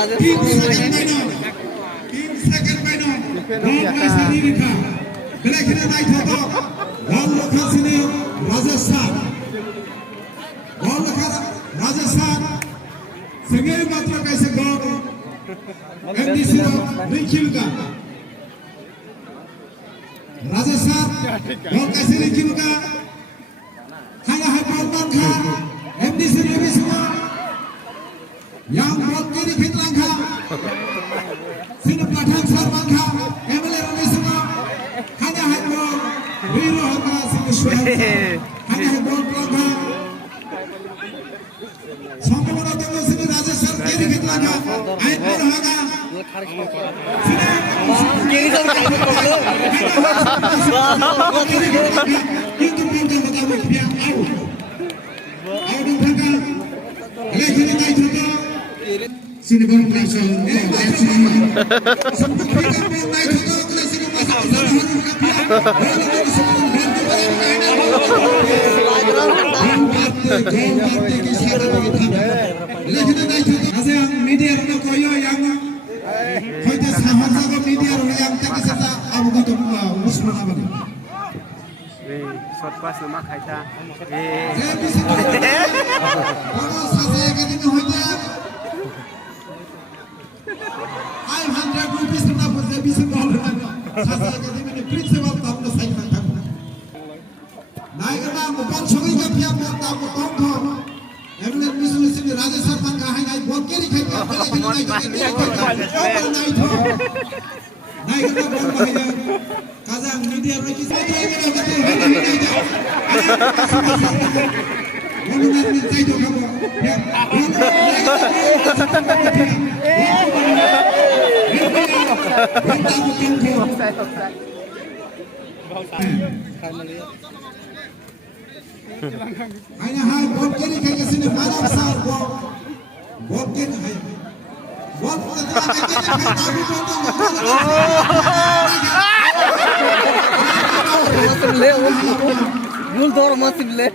Tim second minor. Black in the night of One Casino, Rajasthan. Rajasthan. Second Matra Kaisa God. And this is Rikilga. Rajasthan. One Kaisa Rikilga. Haya Hapanka. And this is Ravisma. Young Rokiri Kitlanka. Sinu Pathan Sarvanka. Emily Ravisma. Hanya Hapo. Viro Haka Sinu Shweta. Hanya Hapo Planka. Sampai Tengah sini Rajasthan kiri Kitlanka. Aipur Haka. Kiri sama kamu dulu. Itu pintu pertama dia out. Out di belakang. Lekini naik juga. Sini bang langsung. Sempat kita naik juga. Kita sini masuk ke dalam harus kapia. Lekini naik juga. Asal media orang koyo yang hoite sahaja ko media orang yang tak serta abu itu muslim apa ni? Short pass nama khaita. Kalau saya kata ni hoite 500 rupees na po saya bisa dollar na. Saya kata ni principal tak na saya kata. Naik na mo pang sungai ka pihak mo tak mo tong tong. Emang misalnya sini Rajasthan mangga hai naik buat kiri kiri apa lagi naik naik kita buat bahaya kazang media lagi saya kira kita ini nanti saya juga kamu ya hanya hal buat kiri kiri sini mana besar buat kiri hai buat masih le gul dor masih le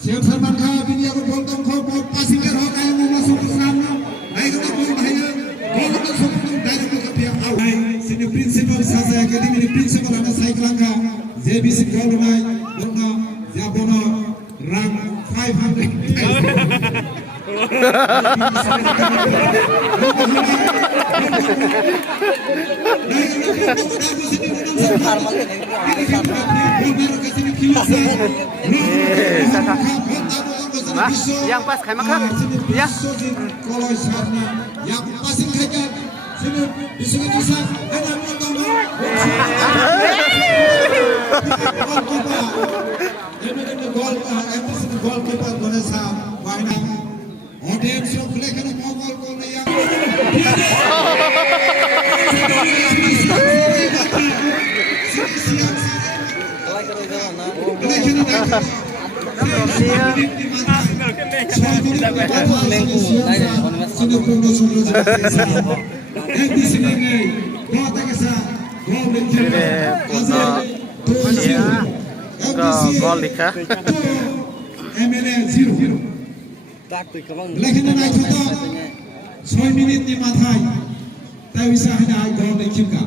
Siap Salman Khan ini aku potong kau pasingkan ho kayak mau masuk ke sana naik ke bawah bahaya kalau tak sebelum dari ke pihak awal sini prinsipal saya kata ini prinsipal anak saya kelangka JBC kalau naik bono jabono rang 500 yang pas kayak makan ya yang pasing kayak sini bisa ada gol keeper Ganesha Waina audience of Lekan Mongol Gol yang gol dikha MLA 0 Lekin naik contoh 6 minit di matai tak bisa hanya gol lekimka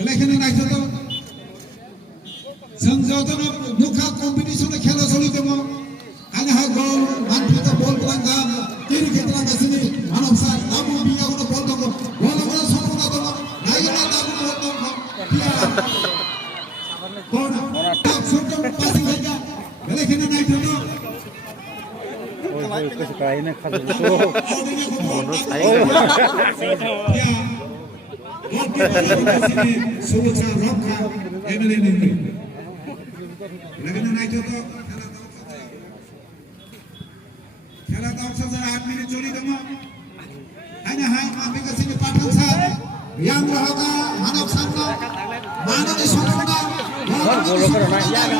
Lekin naik contoh संजोतन मुखा competition खेला चली दमो आने हा गोल मानफिता ball बलांगा तीर खेतला गसिनि मानव सा दाबु बिया को ball दमो ball को संपूर्ण दमो नायना दाबु बॉल दमो कोन टाप शॉट पासिंग हैगा लेकिन नाइट दमो ओए कुछ काई ने खा दो मोनो साई सुबह रॉका एमएलए ने Lagi naik itu खेला तो अक्सर 8 मिनट जोड़ी दमो hanya hai kami ke sini Pathan Sar yang rahoga manak sanna mana di sonona bolo karo na ya ga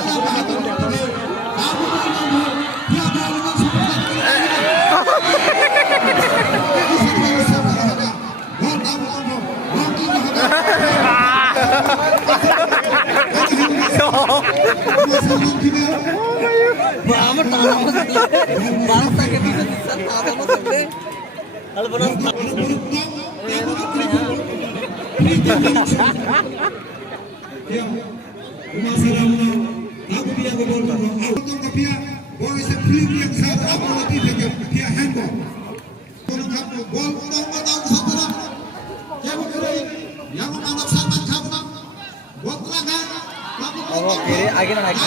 আমার টানা মাসিলে 12 টাকা দিতে দিচ্ছে টানা মাসিলে আলবনাস आगे ना आगे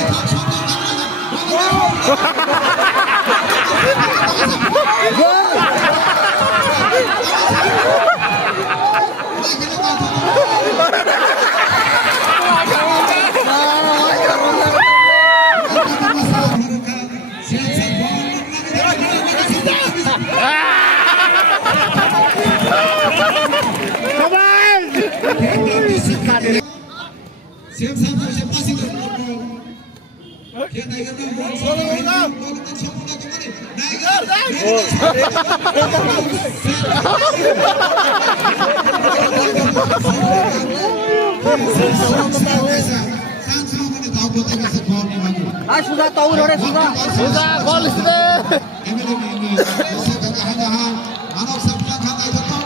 Siap satu, siap passing ke ball. Dia naikkan ke ball. Ball kita sempurna kembali. Naikkan. Sangat menit tahu betul ke ball ni lagi. Ah sudah tahu dah sudah gol sudah. Ini. Saya hanya anak sebelah kanan itu tahu.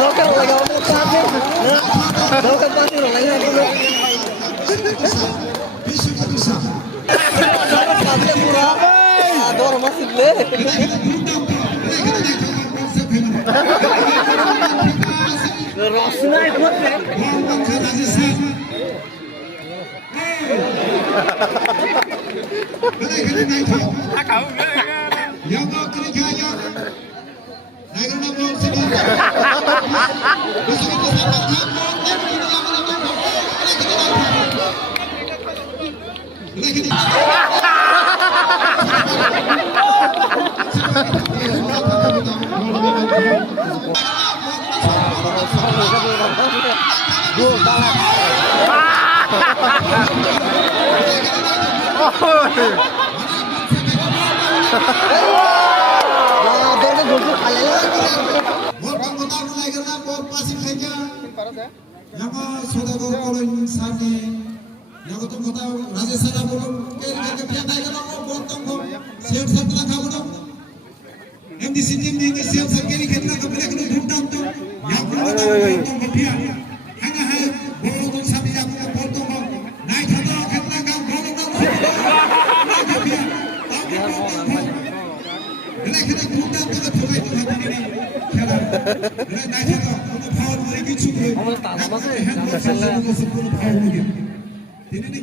Dokter lagi orang pasir. Dokter pasir lagi orang. Bisa. Pasir pura. Dor masih le. Rosna itu le. Yang mau kerja yang naik nama bol sini. Ini